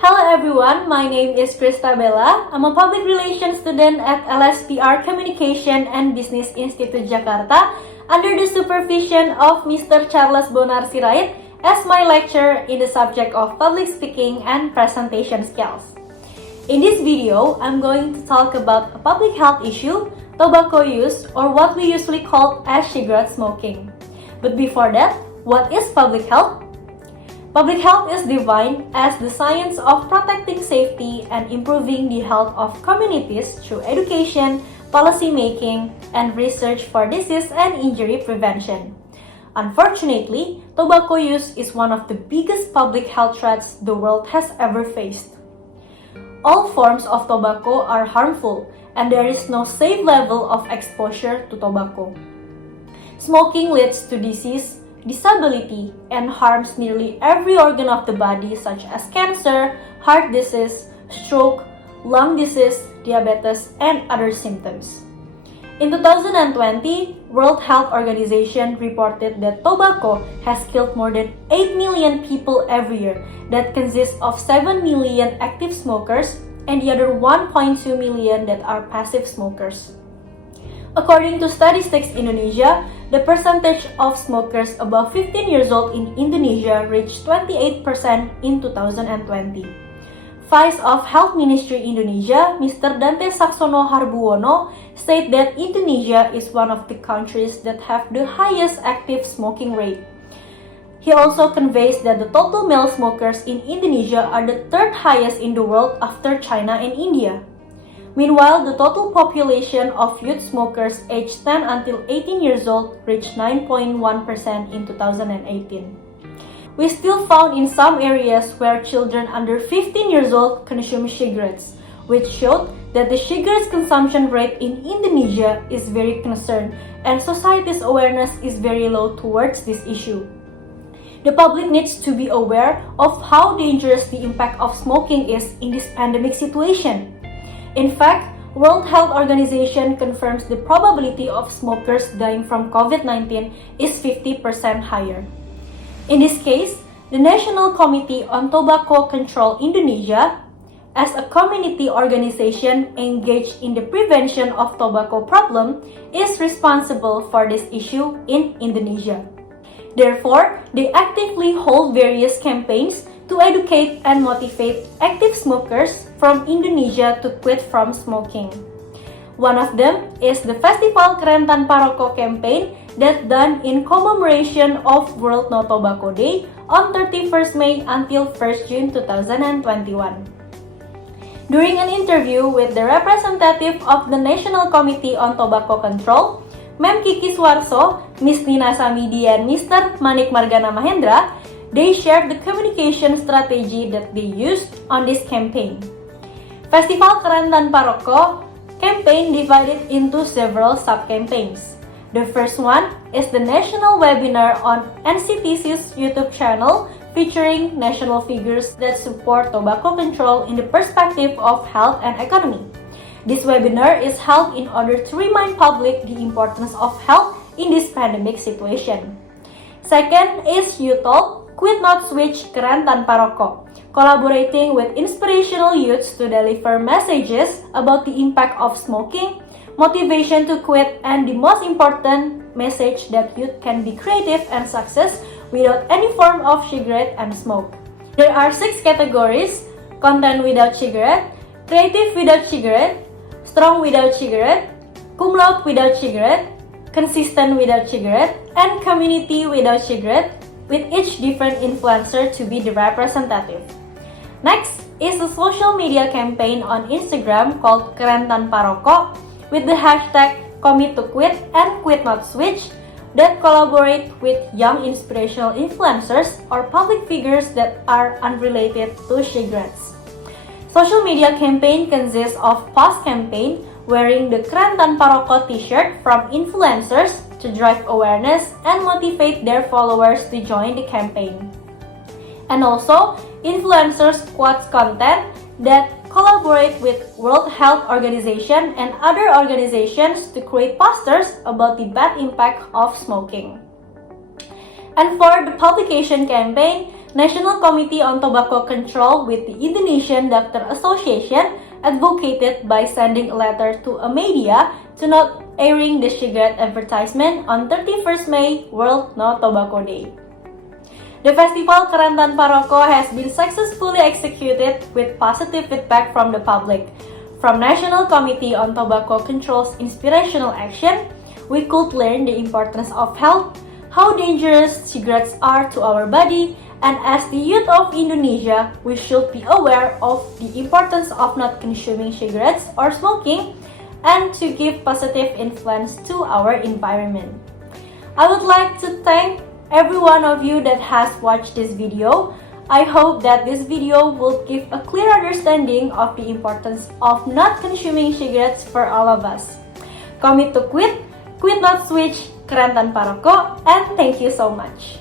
Hello everyone, my name is Kristabella. I'm a public relations student at LSPR Communication and Business Institute Jakarta under the supervision of Mr. Charles Bonar Sirait as my lecturer in the subject of public speaking and presentation skills. In this video, I'm going to talk about a public health issue, tobacco use, or what we usually call as cigarette smoking. But before that, what is public health? Public health is defined as the science of protecting safety and improving the health of communities through education, policy making, and research for disease and injury prevention. Unfortunately, tobacco use is one of the biggest public health threats the world has ever faced. All forms of tobacco are harmful, and there is no safe level of exposure to tobacco. Smoking leads to disease, disability, and harms nearly every organ of the body such as cancer, heart disease, stroke, lung disease, diabetes, and other symptoms. In 2020, World Health Organization reported that tobacco has killed more than 8 million people every year. That consists of 7 million active smokers and the other 1.2 million that are passive smokers. According to Statistics Indonesia, the percentage of smokers above 15 years old in Indonesia reached 28% in 2020. Vice of Health Ministry Indonesia, Mr. Dante Saxono Harbuwono, said that Indonesia is one of the countries that have the highest active smoking rate. He also conveys that the total male smokers in Indonesia are the third highest in the world after China and India. Meanwhile, the total population of youth smokers aged 10 until 18 years old reached 9.1% in 2018. We still found in some areas where children under 15 years old consume cigarettes, which showed that the cigarettes consumption rate in Indonesia is very concerned and society's awareness is very low towards this issue. The public needs to be aware of how dangerous the impact of smoking is in this pandemic situation. In fact, World Health Organization confirms the probability of smokers dying from COVID-19 is 50% higher. In this case, the National Committee on Tobacco Control Indonesia, as a community organization engaged in the prevention of tobacco problem, is responsible for this issue in Indonesia. Therefore, they actively hold various campaigns to educate and motivate active smokers from Indonesia to quit from smoking. One of them is the Festival Keren Tanpa Rokok campaign that done in commemoration of World No Tobacco Day on 31st May until 1st June 2021. During an interview with the representative of the National Committee on Tobacco Control, Mem Kiki Suarso, Ms. Nina Samidi, and Mr. Manik Margana Mahendra, they shared the communication strategy that they used on this campaign. Festival Keren Tanpa Rokok campaign divided into several sub-campaigns. The first one is the national webinar on NCTC's YouTube channel featuring national figures that support tobacco control in the perspective of health and economy. This webinar is held in order to remind public the importance of health in this pandemic situation. Second is YouTalk Quit Not Switch Keren Tanpa Rokok, collaborating with inspirational youths to deliver messages about the impact of smoking, motivation to quit, and the most important message that youth can be creative and success without any form of cigarette and smoke. There are 6 categories: content without cigarette, creative without cigarette, strong without cigarette, cum laude without cigarette, consistent without cigarette, and community without cigarette, with each different influencer to be the representative. Next is a social media campaign on Instagram called Keren Tanpa Rokok with the hashtag Commit to Quit and Quit Not Switch that collaborate with young inspirational influencers or public figures that are unrelated to cigarettes. Social media campaign consists of post campaign wearing the Keren Tanpa Rokok t-shirt from influencers to drive awareness and motivate their followers to join the campaign. And also, influencers quotes content that collaborate with World Health Organization and other organizations to create posters about the bad impact of smoking. And for the publication campaign, National Committee on Tobacco Control with the Indonesian Doctor Association advocated by sending a letter to a media to not airing the cigarette advertisement on 31st May, World No Tobacco Day. The festival Keren Tanpa Rokok has been successfully executed with positive feedback from the public. From National Committee on Tobacco Control's inspirational action, we could learn the importance of health, how dangerous cigarettes are to our body, and as the youth of Indonesia, we should be aware of the importance of not consuming cigarettes or smoking and to give positive influence to our environment. I would like to thank every one of you that has watched this video. I hope that this video will give a clear understanding of the importance of not consuming cigarettes for all of us. Commit to quit, quit not switch, keren tanpa rokok, and thank you so much.